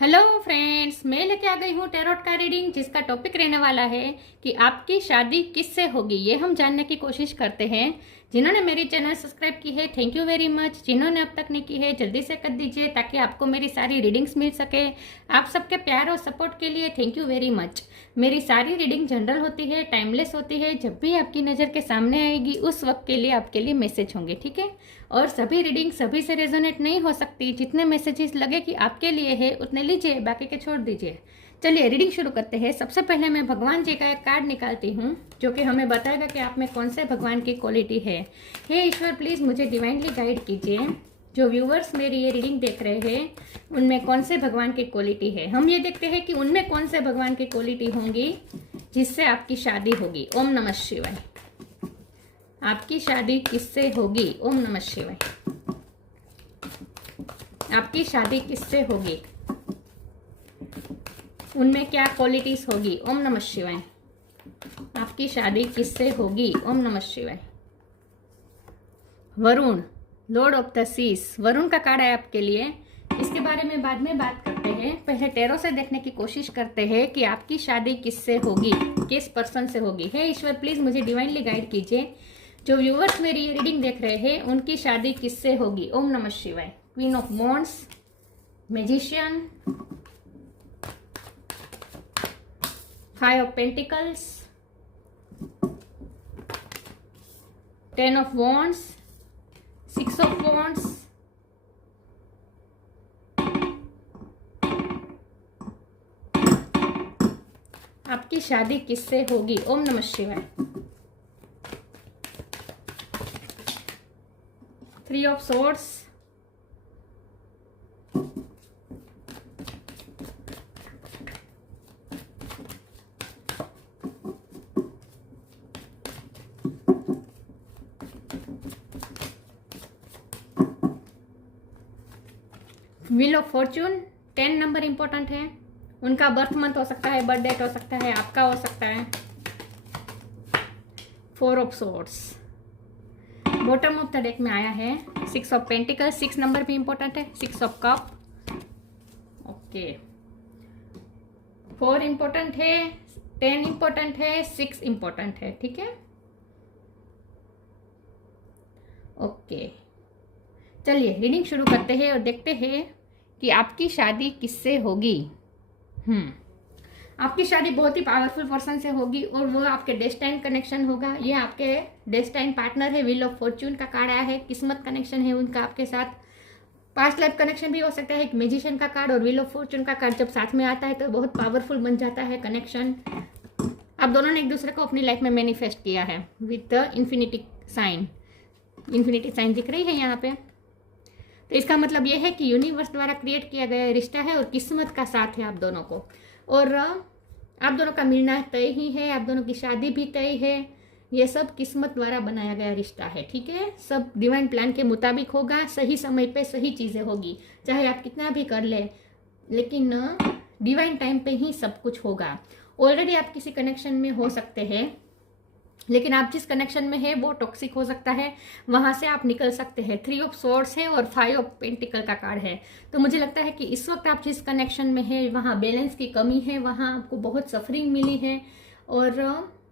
Hello friends, मैं लेके आ गई हूँ टैरोट का रीडिंग, जिसका टॉपिक रहने वाला है कि आपकी शादी किससे होगी। ये हम जानने की कोशिश करते हैं। जिन्होंने मेरी चैनल सब्सक्राइब की है, थैंक यू वेरी मच। जिन्होंने अब तक नहीं की है, जल्दी से कर दीजिए ताकि आपको मेरी सारी रीडिंग्स मिल सके। आप सबके प्यार और सपोर्ट के लिए थैंक यू वेरी मच। मेरी सारी रीडिंग जनरल होती है, टाइमलेस होती है। जब भी आपकी नज़र के सामने आएगी उस वक्त के लिए आपके लिए मैसेज होंगे, ठीक है। और सभी रीडिंग सभी से रेजोनेट नहीं हो सकती। जितने मैसेजेस लगे कि आपके लिए है उतने लीजिए, बाकी के छोड़ दीजिए। चलिए रीडिंग शुरू करते हैं। सबसे पहले मैं भगवान जी का एक कार्ड निकालती हूँ जो कि हमें बताएगा कि आप में कौन से भगवान की क्वालिटी है। हे ईश्वर, प्लीज़ मुझे डिवाइनली गाइड कीजिए। जो व्यूवर्स मेरी ये रीडिंग देख रहे हैं उनमें कौन से भगवान की क्वालिटी है। हम ये देखते हैं कि उनमें कौन से भगवान की क्वालिटी होंगी जिससे आपकी शादी होगी। ओम नमः शिवाय। आपकी शादी किससे होगी? ओम नमः शिवाय। आपकी शादी किससे होगी? उनमें क्या क्वालिटीज होगी? ओम नमः शिवाय। आपकी शादी किससे होगी? ओम नमः शिवाय। Varun, lord of the seas, Varun का कार्ड है आपके लिए। इसके बारे में बाद में बात करते हैं। पहले टैरो से देखने की कोशिश करते हैं कि आपकी शादी किससे होगी, किस पर्सन से होगी। हे ईश्वर, प्लीज मुझे डिवाइनली गाइड कीजिए। जो व्यूवर्स मेरी ये रीडिंग देख रहे हैं उनकी शादी किससे होगी? ओम नमः शिवाय। Queen of wands, magician, 5 of pentacles, 10 of wands, 6 of wands, आपकी शादी किससे होगी? ओम नमः शिवाय। 3 of swords, wheel of Fortune. 10 number important है। उनका बर्थ मंथ हो सकता है, बर्थ डेट हो सकता है, आपका हो सकता है। 4 of swords. Bottom of the deck में आया है 6 ऑफ पेंटिकल। 6 नंबर भी इंपॉर्टेंट है। 6 ऑफ कप। ओके, 4 इंपॉर्टेंट है, 10 इंपॉर्टेंट है, 6 इंपॉर्टेंट है, ठीक है। ओके, चलिए रीडिंग शुरू करते हैं और देखते हैं कि आपकी शादी किससे होगी। आपकी शादी बहुत ही पावरफुल पर्सन से होगी और वो आपके डेस्टाइन कनेक्शन होगा। ये आपके डेस्टाइन पार्टनर है। व्हील ऑफ फॉर्च्यून का कार्ड आया है, किस्मत कनेक्शन है उनका आपके साथ। पास्ट लाइफ कनेक्शन भी हो सकता है। एक मैजिशियन का कार्ड और व्हील ऑफ फॉर्च्यून का कार्ड जब साथ में आता है तो बहुत पावरफुल बन जाता है कनेक्शन। आप दोनों ने एक दूसरे को अपनी लाइफ में मैनिफेस्ट किया है with the infinity sign. Infinity sign दिख रही है यहाँ पे। तो इसका मतलब यह है कि यूनिवर्स द्वारा क्रिएट किया गया रिश्ता है और किस्मत का साथ है आप दोनों को। और आप दोनों का मिलना तय ही है, आप दोनों की शादी भी तय है। ये सब किस्मत द्वारा बनाया गया रिश्ता है, ठीक है। सब डिवाइन प्लान के मुताबिक होगा। सही समय पे सही चीज़ें होगी। चाहे आप कितना भी कर ले, लेकिन डिवाइन टाइम पे ही सब कुछ होगा। ऑलरेडी आप किसी कनेक्शन में हो सकते हैं, लेकिन आप जिस कनेक्शन में है वो टॉक्सिक हो सकता है, वहां से आप निकल सकते हैं। 3 ऑफ सोर्ड्स है और 5 ऑफ पेंटिकल का कार्ड है। तो मुझे लगता है कि इस वक्त आप जिस कनेक्शन में है वहाँ बैलेंस की कमी है, वहाँ आपको बहुत सफरिंग मिली है। और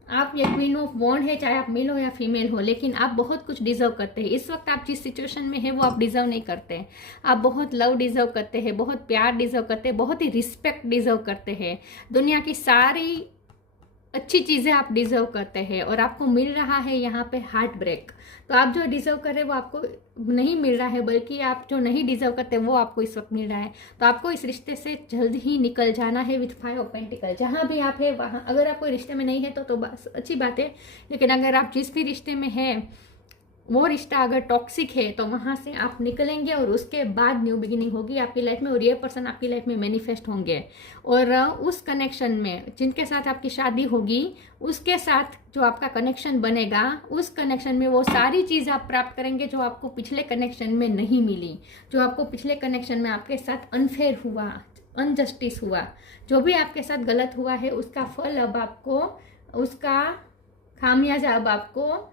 आप ये क्वीन ऑफ वॉन्ड है, चाहे आप मेल हो या फीमेल हो, लेकिन आप बहुत कुछ डिजर्व करते हैं। इस वक्त आप जिस सिचुएशन में है वो आप डिजर्व नहीं करते। आप बहुत लव डिजर्व करते हैं, बहुत प्यार डिजर्व करते हैं, बहुत ही रिस्पेक्ट डिजर्व करते हैं। दुनिया की सारी अच्छी चीज़ें आप डिजर्व करते हैं और आपको मिल रहा है यहाँ पे हार्ट ब्रेक। तो आप जो डिजर्व कर रहे हैं वो आपको नहीं मिल रहा है, बल्कि आप जो नहीं डिजर्व करते वो आपको इस वक्त मिल रहा है। तो आपको इस रिश्ते से जल्द ही निकल जाना है विथ 5 ऑफ पेंटिकल। जहाँ भी आप है वहाँ, अगर आप कोई रिश्ते में नहीं है तो बस अच्छी बात है, लेकिन अगर आप जिस भी रिश्ते में है वो रिश्ता अगर टॉक्सिक है तो वहाँ से आप निकलेंगे और उसके बाद न्यू बिगिनिंग होगी आपकी लाइफ में। और ये पर्सन आपकी लाइफ में मैनिफेस्ट होंगे और उस कनेक्शन में जिनके साथ आपकी शादी होगी उसके साथ जो आपका कनेक्शन बनेगा, उस कनेक्शन में वो सारी चीज़ आप प्राप्त करेंगे जो आपको पिछले कनेक्शन में नहीं मिली, जो आपको पिछले कनेक्शन में आपके साथ अनफेयर हुआ, अनजस्टिस हुआ, जो भी आपके साथ गलत हुआ है उसका फल अब आपको, उसका खामियाजा अब आपको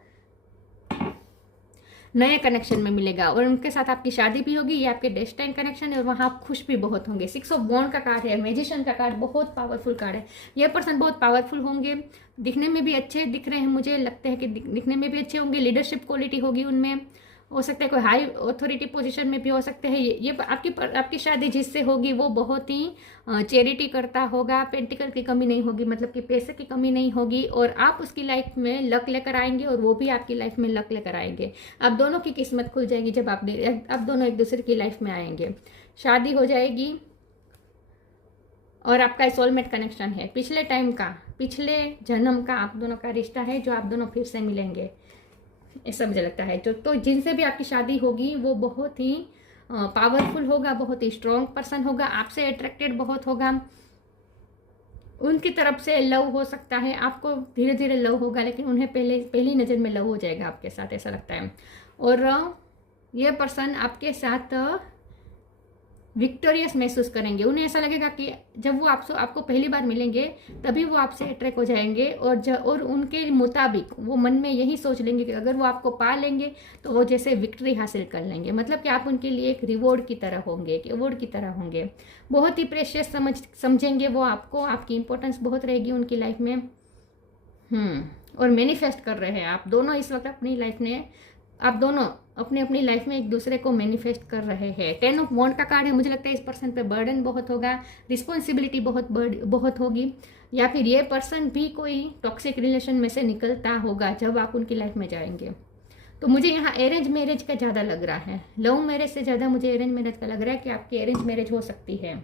नए कनेक्शन में मिलेगा और उनके साथ आपकी शादी भी होगी। ये आपके डेस्टाइन कनेक्शन है और वहाँ आप खुश भी बहुत होंगे। 6 ऑफ वॉन्ड का कार्ड है, मैजिशियन का कार्ड, बहुत पावरफुल कार्ड है। ये पर्सन बहुत पावरफुल होंगे, दिखने में भी अच्छे दिख रहे हैं, मुझे लगता है कि दिखने में भी अच्छे होंगे। लीडरशिप क्वालिटी होगी उनमें, हो सकता है कोई हाई अथॉरिटी पोजीशन में भी हो सकते हैं। ये आपकी शादी जिससे होगी वो बहुत ही चैरिटी करता होगा, पेंटिकल की कमी नहीं होगी, मतलब कि पैसे की कमी नहीं होगी, और आप उसकी लाइफ में लक लेकर आएंगे और वो भी आपकी लाइफ में लक लेकर आएंगे। आप दोनों की किस्मत खुल जाएगी जब आप दोनों एक दूसरे की लाइफ में आएंगे। शादी हो जाएगी और आपका सोलमेट कनेक्शन है, पिछले टाइम का, पिछले जन्म का आप दोनों का रिश्ता है जो आप दोनों फिर से मिलेंगे, ऐसा मुझे लगता है। तो जिनसे भी आपकी शादी होगी वो बहुत ही पावरफुल होगा, बहुत ही स्ट्रॉन्ग पर्सन होगा, आपसे अट्रैक्टेड बहुत होगा, उनकी तरफ से लव हो सकता है, आपको धीरे धीरे लव होगा, लेकिन उन्हें पहली नज़र में लव हो जाएगा आपके साथ, ऐसा लगता है। और ये पर्सन आपके साथ विक्टोरियस महसूस करेंगे। उन्हें ऐसा लगेगा कि जब वो आपको पहली बार मिलेंगे तभी वो आपसे अट्रैक्ट हो जाएंगे, और उनके मुताबिक वो मन में यही सोच लेंगे कि अगर वो आपको पा लेंगे तो वो जैसे विक्ट्री हासिल कर लेंगे, मतलब कि आप उनके लिए एक रिवॉर्ड की तरह होंगे, एक अवॉर्ड की तरह होंगे। बहुत ही प्रेशियस समझेंगे वो आपको, आपकी इंपॉर्टेंस बहुत रहेगी उनकी लाइफ में। और मैनिफेस्ट कर रहे हैं आप दोनों इस वक्त अपनी लाइफ में, आप दोनों अपनी लाइफ में एक दूसरे को मैनिफेस्ट कर रहे हैं। 10 ऑफ वॉन्ड का कार्ड है, मुझे लगता है इस पर्सन पे बर्डन बहुत होगा, रिस्पॉन्सिबिलिटी बहुत होगी, या फिर ये पर्सन भी कोई टॉक्सिक रिलेशन में से निकलता होगा जब आप उनकी लाइफ में जाएंगे। तो मुझे यहाँ अरेंज मैरिज का ज़्यादा लग रहा है, लव मैरिज से ज़्यादा मुझे अरेंज मैरिज का लग रहा है कि आपकी अरेंज मैरिज हो सकती है।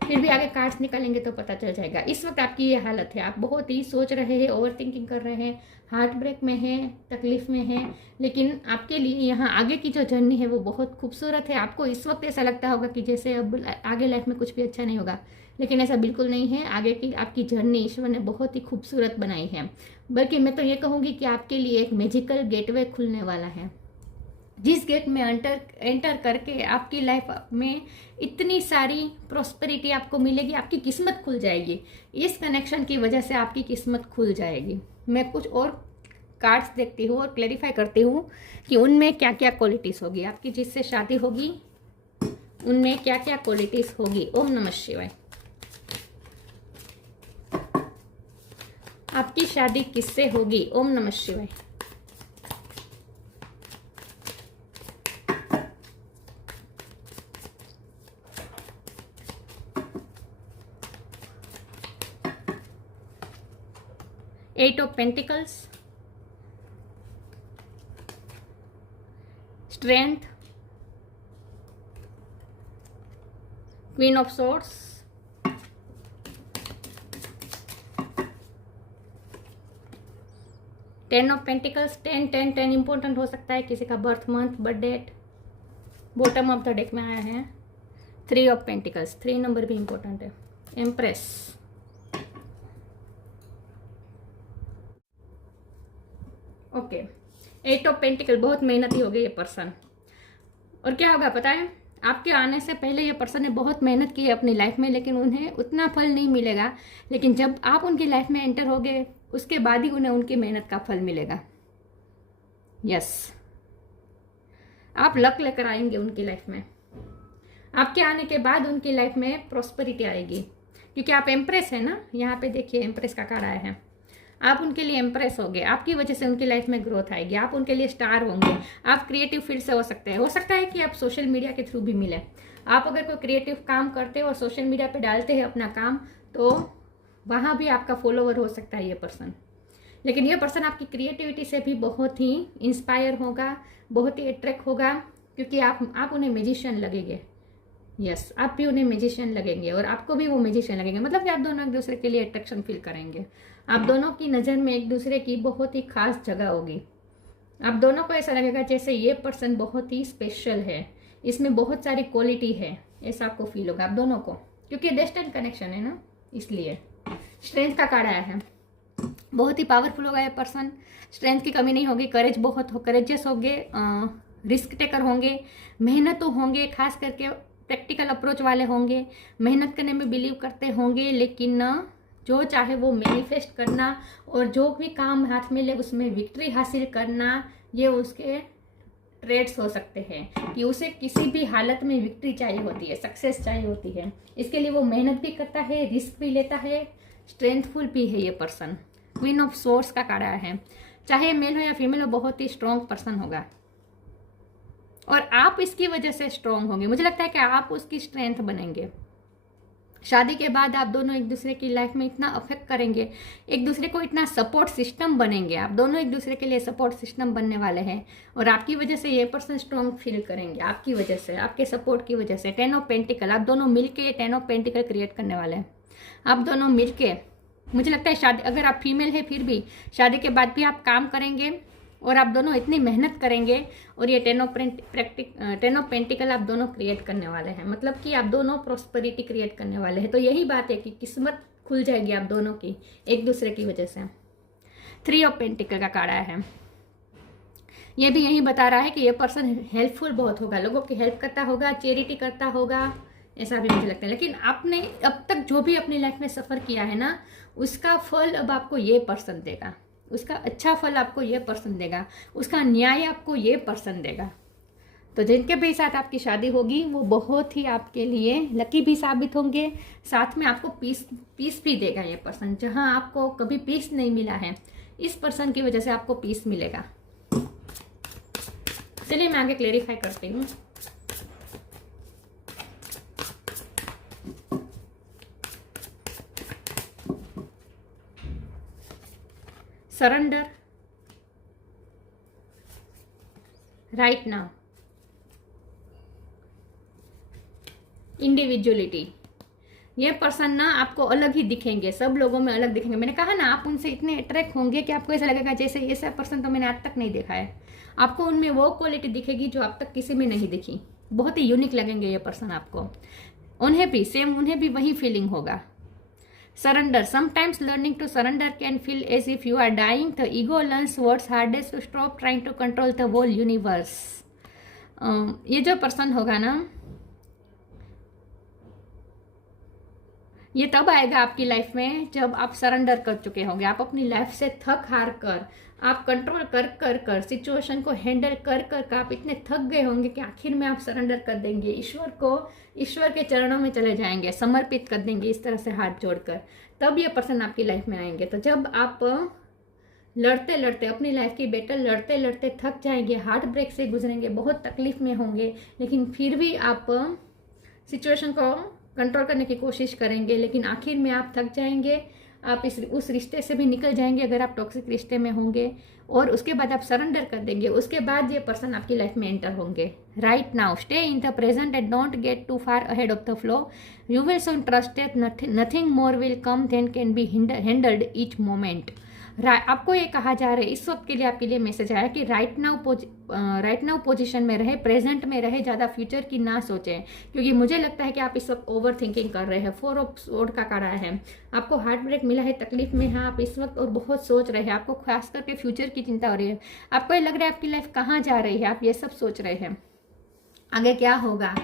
फिर भी आगे कार्ड्स निकालेंगे तो पता चल जाएगा। इस वक्त आपकी ये हालत है, आप बहुत ही सोच रहे हैं, ओवर थिंकिंग कर रहे हैं, हार्ट ब्रेक में हैं, तकलीफ में हैं, लेकिन आपके लिए यहाँ आगे की जो जर्नी है वो बहुत खूबसूरत है। आपको इस वक्त ऐसा लगता होगा कि जैसे अब आगे लाइफ में कुछ भी अच्छा नहीं होगा, लेकिन ऐसा बिल्कुल नहीं है। आगे की आपकी जर्नी ईश्वर ने बहुत ही खूबसूरत बनाई है, बल्कि मैं तो ये कहूँगी कि आपके लिए एक मैजिकल गेटवे खुलने वाला है, जिस गेट में एंटर करके आपकी लाइफ में इतनी सारी प्रॉस्पेरिटी आपको मिलेगी, आपकी किस्मत खुल जाएगी। इस कनेक्शन की वजह से आपकी किस्मत खुल जाएगी। मैं कुछ और कार्ड्स देखती हूँ और क्लैरिफाई करती हूँ कि उनमें क्या क्या क्वालिटीज़ होगी, आपकी जिससे शादी होगी उनमें क्या क्या क्वालिटीज़ होगी। ओम नमः शिवाय। आपकी शादी किससे होगी? ओम नमः शिवाय। Eight of Pentacles, Strength, Queen of Swords, Ten of Pentacles। 10 important हो सकता है, किसी का birth month, birth date bottom of the deck में आया है। 3 ऑफ Pentacles, 3 नंबर भी इंपॉर्टेंट है। Empress, okay. 8 ऑफ पेंटिकल, बहुत मेहनती हो गई ये पर्सन। और क्या होगा पता है, आपके आने से पहले ये पर्सन ने बहुत मेहनत की है अपनी लाइफ में, लेकिन उन्हें उतना फल नहीं मिलेगा। लेकिन जब आप उनकी लाइफ में एंटर होगे उसके बाद ही उन्हें उनकी मेहनत का फल मिलेगा। यस, आप लक लेकर आएंगे उनकी लाइफ में। आपके आने के बाद उनकी लाइफ में प्रॉस्पेरिटी आएगी, क्योंकि आप एम्प्रेस है ना। यहाँ पे देखिए एम्प्रेस का कार्ड आया है। आप उनके लिए इम्प्रेस होंगे, आपकी वजह से उनकी लाइफ में ग्रोथ आएगी, आप उनके लिए स्टार होंगे। आप क्रिएटिव फील्ड से हो सकता है कि आप सोशल मीडिया के थ्रू भी मिले। आप अगर कोई क्रिएटिव काम करते हो और सोशल मीडिया पे डालते हैं अपना काम, तो वहाँ भी आपका फॉलोवर हो सकता है ये पर्सन। लेकिन ये पर्सन आपकी क्रिएटिविटी से भी बहुत ही इंस्पायर होगा, बहुत ही अट्रैक्ट होगा, क्योंकि आप उन्हें मैजिशियन लगेंगे। यस, आप भी उन्हें मैजिशियन लगेंगे और आपको भी वो मैजिशियन लगेंगे। मतलब कि आप दोनों एक दूसरे के लिए अट्रैक्शन फील करेंगे। आप दोनों की नज़र में एक दूसरे की बहुत ही खास जगह होगी। आप दोनों को ऐसा लगेगा जैसे ये पर्सन बहुत ही स्पेशल है, इसमें बहुत सारी क्वालिटी है, ऐसा आपको फील होगा आप दोनों को, क्योंकि डेस्टिनी कनेक्शन है ना, इसलिए। स्ट्रेंथ का कार्ड आया है, बहुत ही पावरफुल होगा ये पर्सन। स्ट्रेंथ की कमी नहीं होगी, करेजियस होंगे, रिस्क टेकर होंगे, मेहनतों होंगे, खास करके प्रैक्टिकल अप्रोच वाले होंगे, मेहनत करने में बिलीव करते होंगे, लेकिन जो चाहे वो मैनिफेस्ट करना और जो भी काम हाथ में ले उसमें विक्ट्री हासिल करना, ये उसके ट्रेड्स हो सकते हैं कि उसे किसी भी हालत में विक्ट्री चाहिए होती है, सक्सेस चाहिए होती है। इसके लिए वो मेहनत भी करता है, रिस्क भी लेता है, स्ट्रेंथफुल भी है ये पर्सन। क्वीन ऑफ सोर्स का कार्ड आया है। चाहे मेल हो या फीमेल हो, बहुत ही स्ट्रॉन्ग पर्सन होगा और आप इसकी वजह से स्ट्रॉन्ग होंगे। मुझे लगता है कि आप उसकी स्ट्रेंथ बनेंगे। शादी के बाद आप दोनों एक दूसरे की लाइफ में इतना अफेक्ट करेंगे, एक दूसरे को इतना सपोर्ट सिस्टम बनेंगे। आप दोनों एक दूसरे के लिए सपोर्ट सिस्टम बनने वाले हैं और आपकी वजह से ये पर्सन स्ट्रॉन्ग फील करेंगे, आपकी वजह से, आपके सपोर्ट की वजह से। 10 ऑफ पेंटिकल, आप दोनों मिलके 10 ऑफ पेंटिकल क्रिएट करने वाले हैं। आप दोनों मिलके, मुझे लगता है शादी, अगर आप फीमेल है फिर भी शादी के बाद भी आप काम करेंगे और आप दोनों इतनी मेहनत करेंगे और ये 10 ऑफ पेंटिकल आप दोनों क्रिएट करने वाले हैं। मतलब कि आप दोनों प्रॉस्पेरिटी क्रिएट करने वाले हैं। तो यही बात है कि किस्मत खुल जाएगी आप दोनों की एक दूसरे की वजह से। 3 ऑफ पेंटिकल का कार्ड आया है। ये भी यही बता रहा है कि ये पर्सन हेल्पफुल बहुत होगा, लोगों की हेल्प करता होगा, चैरिटी करता होगा, ऐसा भी मुझे लगता है। लेकिन आपने अब तक जो भी अपनी लाइफ में सफ़र किया है ना, उसका फल अब आपको ये पर्सन देगा, उसका अच्छा फल आपको ये पर्सन देगा, उसका न्याय आपको ये पर्सन देगा। तो जिनके भी साथ आपकी शादी होगी वो बहुत ही आपके लिए लकी भी साबित होंगे, साथ में आपको पीस भी देगा ये पर्सन। जहां आपको कभी पीस नहीं मिला है, इस पर्सन की वजह से आपको पीस मिलेगा। चलिए मैं आगे क्लेरिफाई करती हूँ। Surrender, right now, individuality. ये पर्सन ना आपको अलग ही दिखेंगे, सब लोगों में अलग दिखेंगे। मैंने कहा ना, आप उनसे इतने अट्रैक्ट होंगे कि आपको ऐसा लगेगा जैसे ये सब पर्सन तो मैंने आज तक नहीं देखा है। आपको उनमें वो क्वालिटी दिखेगी जो अब तक किसी में नहीं दिखी। बहुत ही यूनिक लगेंगे ये पर्सन आपको। उन्हें भी वही फीलिंग होगा। Surrender. Sometimes learning to surrender can feel as if you are dying. The ego learns what's hardest to stop trying to control the whole universe. ये जो पर्सन होगा ना, ये तब आएगा आपकी लाइफ में जब आप सरेंडर कर चुके होंगे। आप अपनी लाइफ से थक हार कर, आप कंट्रोल कर सिचुएशन को हैंडल कर आप इतने थक गए होंगे कि आखिर में आप सरेंडर कर देंगे, ईश्वर के चरणों में चले जाएंगे, समर्पित कर देंगे इस तरह से हाथ जोड़कर। तब ये पर्सन आपकी लाइफ में आएंगे। तो जब आप लड़ते लड़ते अपनी लाइफ की बैटल लड़ते लड़ते थक जाएंगे, हार्ट ब्रेक से गुजरेंगे, बहुत तकलीफ में होंगे, लेकिन फिर भी आप सिचुएशन को कंट्रोल करने की कोशिश करेंगे, लेकिन आखिर में आप थक जाएंगे, आप उस रिश्ते से भी निकल जाएंगे अगर आप टॉक्सिक रिश्ते में होंगे, और उसके बाद आप सरेंडर कर देंगे। उसके बाद ये पर्सन आपकी लाइफ में एंटर होंगे। Right now stay in the present and don't get too far ahead of the flow. You will soon trust that nothing more will come than can be handled each moment. आपको ये कहा जा रहा है, इस वक्त के लिए आपके लिए मैसेज आया कि राइट नाउ पोजीशन में रहे, प्रेजेंट में रहे, ज़्यादा फ्यूचर की ना सोचें, क्योंकि मुझे लगता है कि आप इस वक्त ओवर थिंकिंग कर रहे हैं। 4 ऑफ स्वॉर्ड का कार्ड आया है। आपको हार्ट ब्रेक मिला है, तकलीफ में है आप इस वक्त और बहुत सोच रहे हैं। आपको खास करके फ्यूचर की चिंता हो रही है। आपको ये लग रहा है आपकी लाइफ कहाँ जा रही है, आप ये सब सोच रहे हैं आगे क्या होगा,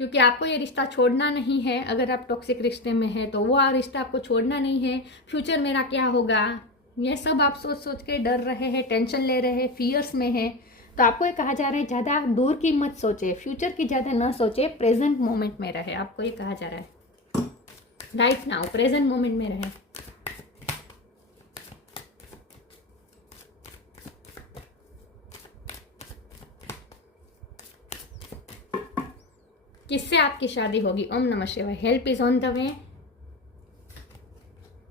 क्योंकि आपको ये रिश्ता छोड़ना नहीं है। अगर आप टॉक्सिक रिश्ते में है तो वो रिश्ता आपको छोड़ना नहीं है। फ्यूचर मेरा क्या होगा, ये सब आप सोच के डर रहे हैं, टेंशन ले रहे हैं, फियर्स में है। तो आपको ये कहा जा रहा है ज़्यादा दूर की मत सोचे, फ्यूचर की ज़्यादा ना सोचे, प्रेजेंट मोमेंट में रहे। आपको ये कहा जा रहा है राइट नाउ, प्रेजेंट मोमेंट में रहे। किससे आपकी शादी होगी? ओम नमः शिवाय। Help is on the way,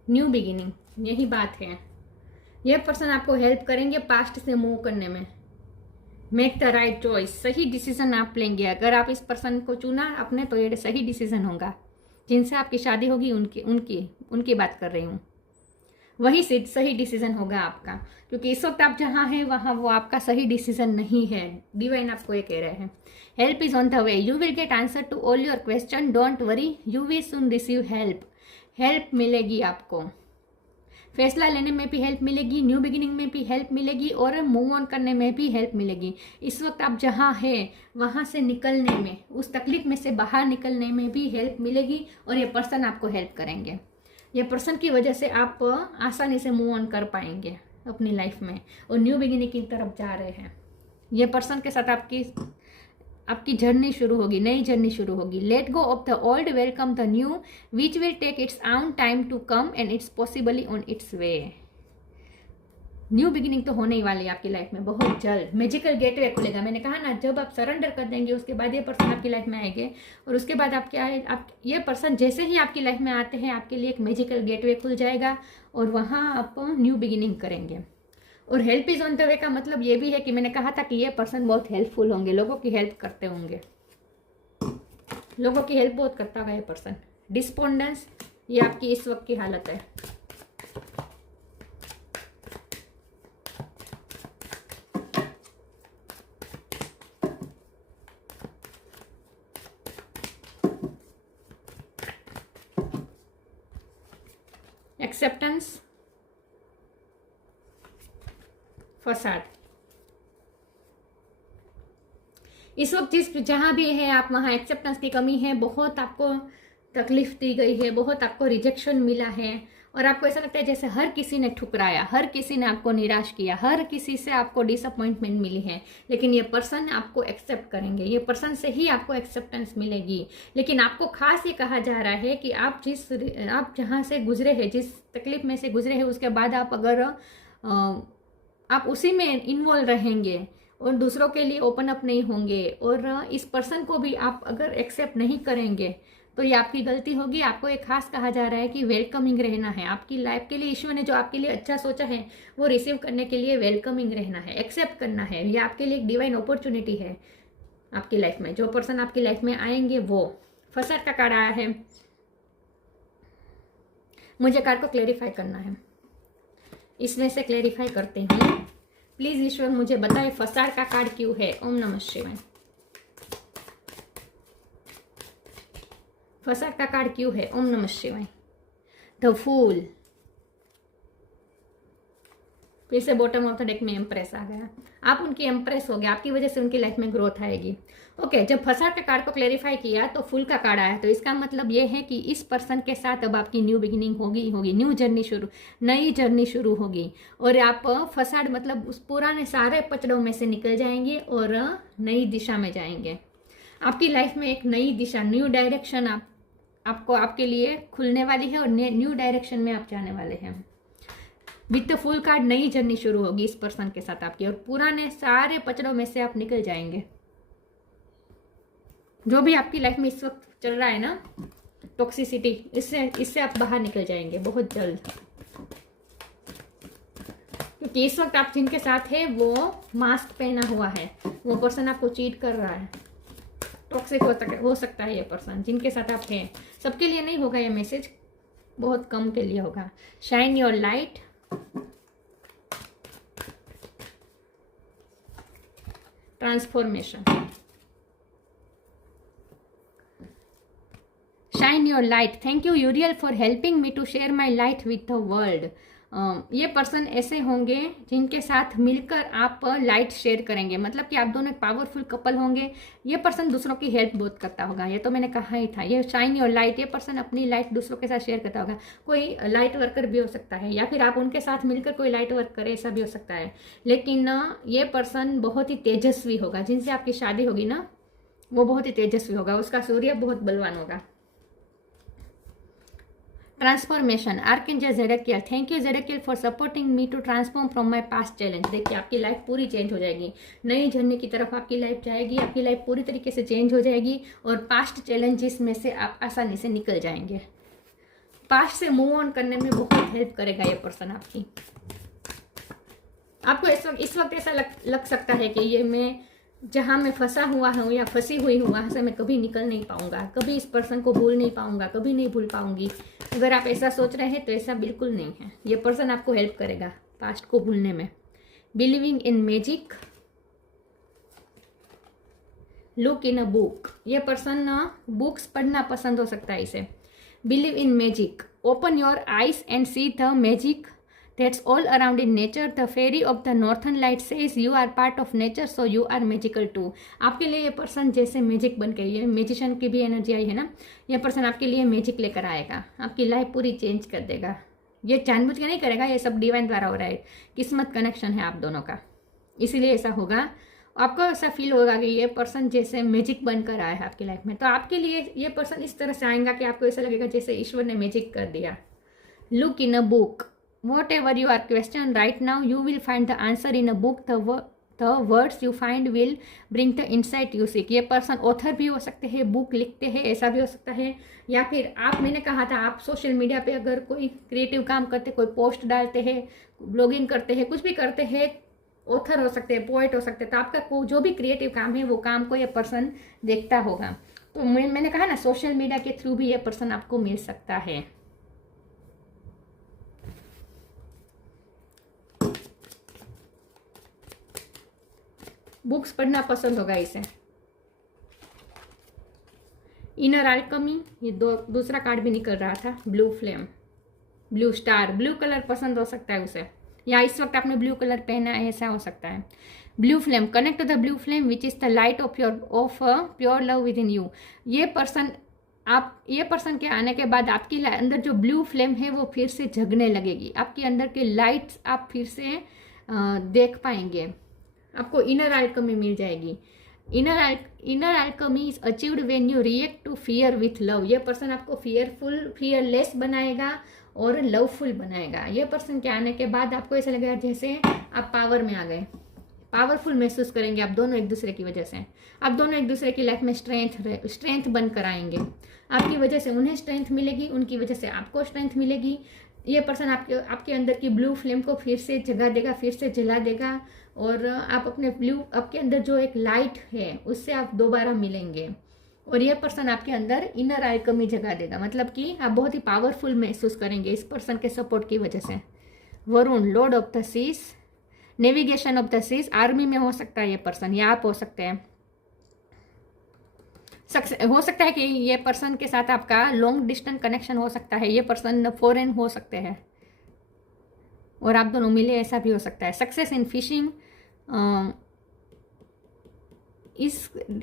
new beginning, यही बात है। यह पर्सन आपको हेल्प करेंगे पास्ट से मूव करने में। मेक द राइट चॉइस, सही डिसीजन आप लेंगे। अगर आप इस पर्सन को चुना अपने तो ये सही डिसीजन होगा। जिनसे आपकी शादी होगी उनकी बात कर रही हूँ, वही सही डिसीजन होगा आपका, क्योंकि इस वक्त आप जहाँ हैं वहाँ वो आपका सही डिसीजन नहीं है। डिवाइन आपको ये कह रहे हैं। Help is on the way, you will get answer to all your question, don't worry, you will soon receive help. Help मिलेगी आपको, फैसला लेने में भी हेल्प मिलेगी, न्यू बिगिनिंग में भी हेल्प मिलेगी और मूव ऑन करने में भी हेल्प मिलेगी। इस वक्त आप जहाँ हैं वहाँ से निकलने में, उस तकलीफ में से बाहर निकलने में भी हेल्प मिलेगी और ये पर्सन आपको हेल्प करेंगे। ये पर्सन की वजह से आप आसानी से मूव ऑन कर पाएंगे अपनी लाइफ में और न्यू बिगिनिंग की तरफ जा रहे हैं। ये पर्सन के साथ आपकी जर्नी शुरू होगी, नई जर्नी शुरू होगी। Let go of the old, welcome the new, which will take its own time to come and it's possibly on its way. New beginning तो होने ही वाली है आपकी लाइफ में बहुत जल्द। मैजिकल गेटवे खुलेगा। मैंने कहा ना, जब आप सरेंडर कर देंगे उसके बाद ये पर्सन आपकी लाइफ में आएंगे, और उसके बाद आप ये पर्सन जैसे ही आपकी लाइफ में आते हैं आपके लिए एक मैजिकल गेटवे खुल जाएगा, और वहाँ आप न्यू बिगिनिंग करेंगे। और हेल्प इज ऑन द वे का मतलब ये भी है कि मैंने कहा था कि ये पर्सन बहुत हेल्पफुल होंगे, लोगों की हेल्प करते होंगे, लोगों की हेल्प बहुत करता होगा ये पर्सन। डिस्पोंडेंस, ये आपकी इस वक्त की हालत है। एक्सेप्टेंस, फसाद। इस वक्त जहां भी है आप, वहां एक्सेप्टेंस की कमी है, बहुत आपको तकलीफ दी गई है, बहुत आपको रिजेक्शन मिला है, और आपको ऐसा लगता है जैसे हर किसी ने ठुकराया, हर किसी ने आपको निराश किया, हर किसी से आपको डिसअपॉइंटमेंट मिली है। लेकिन ये पर्सन आपको एक्सेप्ट करेंगे, ये पर्सन से ही आपको एक्सेप्टेंस मिलेगी। लेकिन आपको खास ये कहा जा रहा है कि आप जहाँ से गुजरे हैं, जिस तकलीफ में से गुजरे हैं, उसके बाद आप अगर आप उसी में इन्वॉल्व रहेंगे और दूसरों के लिए ओपन अप नहीं होंगे, और इस पर्सन को भी आप अगर एक्सेप्ट नहीं करेंगे तो ये आपकी गलती होगी। आपको एक खास कहा जा रहा है कि वेलकमिंग रहना है आपकी लाइफ के लिए। ईश्वर ने जो आपके लिए अच्छा सोचा है वो रिसीव करने के लिए वेलकमिंग रहना है, एक्सेप्ट करना है। ये आपके लिए एक डिवाइन अपॉर्चुनिटी है आपकी लाइफ में। जो पर्सन आपकी लाइफ में आएंगे वो। फसाद का कार्ड आया है, मुझे कार्ड को क्लेरिफाई करना है, इसमें से क्लेरिफाई करते हैं। प्लीज ईश्वर मुझे बताए फसाद का कार्ड क्यों है। ओम नमः शिवाय। फसाद का कार्ड क्यों है। ओम नमः शिवाय। द फूल, फिर से बॉटम ऑफ द डेक में एम्प्रेस आ गया। आप उनकी एम्प्रेस हो गए, आपकी वजह से उनकी लाइफ में ग्रोथ आएगी। ओके, जब फसाद के कार्ड को क्लेरिफाई किया तो फूल का कार्ड आया, तो इसका मतलब ये है कि इस पर्सन के साथ अब आपकी न्यू बिगिनिंग होगी, न्यू जर्नी शुरू, नई जर्नी शुरू होगी, और आप फसाद मतलब उस पुराने सारे पचड़ों में से निकल जाएंगे और नई दिशा में जाएंगे। आपकी लाइफ में एक नई दिशा, न्यू डायरेक्शन आपको आपके लिए खुलने वाली है, और न्यू डायरेक्शन में आप जाने वाले हैं। विद द फुल कार्ड नई जर्नी शुरू होगी इस पर्सन के साथ आपकी, और पुराने सारे पचड़ों में से आप निकल जाएंगे। जो भी आपकी लाइफ में इस वक्त चल रहा है ना, टॉक्सिसिटी, इससे आप बाहर निकल जाएंगे बहुत जल्द। क्योंकि इस वक्त आप जिनके साथ है वो मास्क पहना हुआ है, वो पर्सन आपको चीट कर रहा है, टॉक्सिक हो सकता है ये पर्सन जिनके साथ आप हैं। सबके लिए नहीं होगा ये मैसेज, बहुत कम के लिए होगा। Shine your light, transformation, shine your light. Thank you Uriel for helping me to share my light with the world. ये पर्सन ऐसे होंगे जिनके साथ मिलकर आप लाइट शेयर करेंगे, मतलब कि आप दोनों पावरफुल कपल होंगे। ये पर्सन दूसरों की हेल्प बहुत करता होगा, ये तो मैंने कहा ही था। ये शाइन योर लाइट, ये पर्सन अपनी लाइट दूसरों के साथ शेयर करता होगा। कोई लाइट वर्कर भी हो सकता है, या फिर आप उनके साथ मिलकर कोई लाइट वर्क करे, ऐसा भी हो सकता है। लेकिन ये पर्सन बहुत ही तेजस्वी होगा, जिनसे आपकी शादी होगी ना वो बहुत ही तेजस्वी होगा, उसका सूर्य बहुत बलवान होगा। Transformation, archangel Zadkiel, thank you Zadkiel for supporting me to transform from my past challenge. देखिए आपकी लाइफ पूरी चेंज हो जाएगी, नई जर्नी की तरफ आपकी लाइफ जाएगी, आपकी लाइफ पूरी तरीके से चेंज हो जाएगी, और पास्ट चैलेंजेस में से आप आसानी से निकल जाएंगे। पास्ट से मूव ऑन करने में बहुत हेल्प करेगा ये पर्सन आपकी। आपको इस वक्त ऐसा लग सकता है कि ये मैं जहाँ मैं फंसा हुआ हूँ या फंसी हुई हूँ वहाँ से मैं कभी निकल नहीं पाऊंगा, कभी इस पर्सन को भूल नहीं पाऊंगा, कभी नहीं भूल पाऊंगी। अगर आप ऐसा सोच रहे हैं तो ऐसा बिल्कुल नहीं है, ये पर्सन आपको हेल्प करेगा पास्ट को भूलने में। Believing in magic, look in a book, ये पर्सन बुक्स पढ़ना पसंद हो सकता है इसे। Believe in magic, open your eyes and see the magic that's all around in nature. The fairy of the northern light says you are part of nature, so you are magical too. आपके लिए ये person जैसे magic बन गई है, magician की भी energy आई है ना, ये पर्सन आपके लिए मैजिक लेकर आएगा, आपकी लाइफ पूरी चेंज कर देगा। ये जानबूझ के नहीं करेगा, ये सब डिवाइन द्वारा हो रहा है, किस्मत कनेक्शन है आप दोनों का, इसीलिए ऐसा होगा। आपको ऐसा फील होगा कि ये पर्सन जैसे मैजिक बनकर आया है आपकी लाइफ में। तो आपके लिए ये पर्सन इस तरह से आएगा कि आपको ऐसा लगेगा जैसे ईश्वर ने मैजिक कर दिया। Look in a book, what ever you are question right now you will find the answer in a book, the words you find will bring the insight you seek. ये पर्सन ऑथर भी हो सकते हैं, book लिखते हैं, ऐसा भी हो सकता है। या फिर आप, मैंने कहा था, आप सोशल मीडिया पे अगर कोई क्रिएटिव काम करते, कोई पोस्ट डालते हैं, ब्लॉगिंग करते हैं, कुछ भी करते हैं, ऑथर हो सकते हैं, पोएट हो सकते हैं, तो आपका जो भी क्रिएटिव काम है वो काम को ये पर्सन देखता होगा। तो मैंने कहा ना, सोशल मीडिया के थ्रू भी ये पर्सन आपको मिल सकता है। बुक्स पढ़ना पसंद होगा इसे। इनर अल्केमी, ये दूसरा कार्ड भी निकल रहा था। Blue flame, blue star, blue colour पसंद हो सकता है उसे, या इस वक्त आपने ब्लू कलर पहना है, ऐसा हो सकता है। Blue flame, connect to the blue flame which is the light of pure love with in you. ये पर्सन के आने के बाद आपके अंदर जो ब्लू फ्लेम है वो फिर से जगने लगेगी। आपके अंदर की लाइट्स आप फिर से देख पाएंगे। आपको इनर अल्केमी मिल जाएगी। Inner alchemy is achieved when you react to fear with love. ये पर्सन आपको फियरलेस बनाएगा और लवफुल बनाएगा। ये पर्सन के आने के बाद आपको ऐसा लगेगा जैसे आप पावर में आ गए, पावरफुल महसूस करेंगे आप दोनों एक दूसरे की वजह से। आप दोनों एक दूसरे की लाइफ में स्ट्रेंथ बनकर आएंगे। आपकी वजह से उन्हें स्ट्रेंथ मिलेगी, उनकी वजह से आपको स्ट्रेंथ मिलेगी। ये पर्सन आपके अंदर की ब्लू फ्लेम को फिर से जगा देगा, फिर से जला देगा, और आप आपके अंदर जो एक लाइट है उससे आप दोबारा मिलेंगे। और ये पर्सन आपके अंदर इनर अल्केमी जगा देगा, मतलब कि आप बहुत ही पावरफुल महसूस करेंगे इस पर्सन के सपोर्ट की वजह से। Varun, lord of the seas, navigation of the seas, army में हो सकता है ये पर्सन, या आप हो सकते हैं। हो सकता है कि ये पर्सन के साथ आपका लॉन्ग डिस्टेंस कनेक्शन हो सकता है। ये पर्सन फॉरेन हो सकते हैं और आप दोनों मिले, ऐसा भी हो सकता है। सक्सेस इन फिशिंग,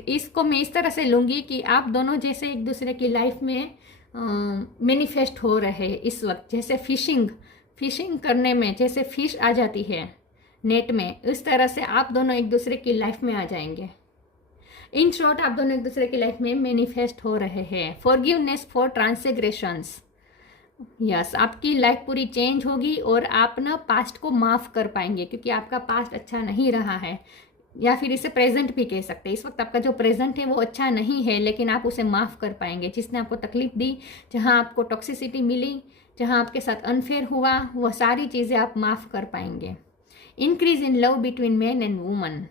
इसको मैं इस तरह से लूँगी कि आप दोनों जैसे एक दूसरे की लाइफ में मैनिफेस्ट हो रहे हैं इस वक्त। जैसे फिशिंग करने में जैसे फिश आ जाती है नेट में, इस तरह से आप दोनों एक दूसरे की लाइफ में आ जाएंगे। इन शॉर्ट, आप दोनों एक दूसरे की लाइफ में मैनिफेस्ट हो रहे हैं। फॉरगिवनेस फॉर ट्रांसग्रेशंस, यस, आपकी लाइफ पूरी चेंज होगी और आप ना पास्ट को माफ़ कर पाएंगे, क्योंकि आपका पास्ट अच्छा नहीं रहा है, या फिर इसे प्रेजेंट भी कह सकते हैं। इस वक्त आपका जो प्रेजेंट है वो अच्छा नहीं है, लेकिन आप उसे माफ़ कर पाएंगे। जिसने आपको तकलीफ दी, जहाँ आपको टॉक्सिसिटी मिली, जहाँ आपके साथ अनफेयर हुआ, वह सारी चीज़ें आप माफ़ कर पाएंगे। Increase in love between man and woman,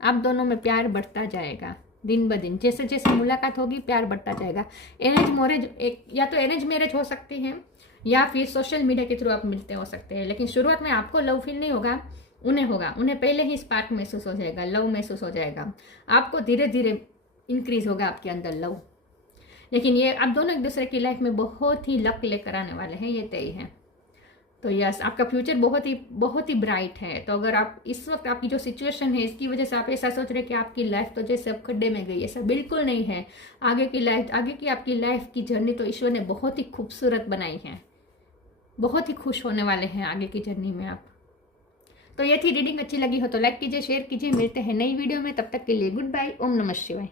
आप दोनों में प्यार बढ़ता जाएगा दिन ब दिन। जैसे जैसे मुलाकात होगी प्यार बढ़ता जाएगा। अरेंज मैरिज, या तो अरेंज मैरिज हो सकती है या फिर सोशल मीडिया के थ्रू आप मिलते हो सकते हैं। लेकिन शुरुआत में आपको लव फील नहीं होगा, उन्हें होगा। उन्हें पहले ही स्पार्क महसूस हो जाएगा, लव महसूस हो जाएगा। आपको धीरे धीरे इंक्रीज होगा आपके अंदर लव। लेकिन ये आप दोनों एक दूसरे की लाइफ में बहुत ही लक लेकर आने वाले हैं, ये तय है। तो यस, आपका फ्यूचर बहुत ही ब्राइट है। तो अगर आप इस वक्त आपकी जो सिचुएशन है इसकी वजह से आप ऐसा सोच रहे कि आपकी लाइफ तो जैसे अब खड्डे में गई, ऐसा बिल्कुल नहीं है। आगे की आपकी लाइफ की जर्नी तो ईश्वर ने बहुत ही खूबसूरत बनाई है। बहुत ही खुश होने वाले हैं आगे की जर्नी में आप। तो ये थी रीडिंग। अच्छी लगी हो तो लाइक कीजिए, शेयर कीजिए। मिलते हैं नई वीडियो में, तब तक के लिए गुड बाय। ओम नमः शिवाय।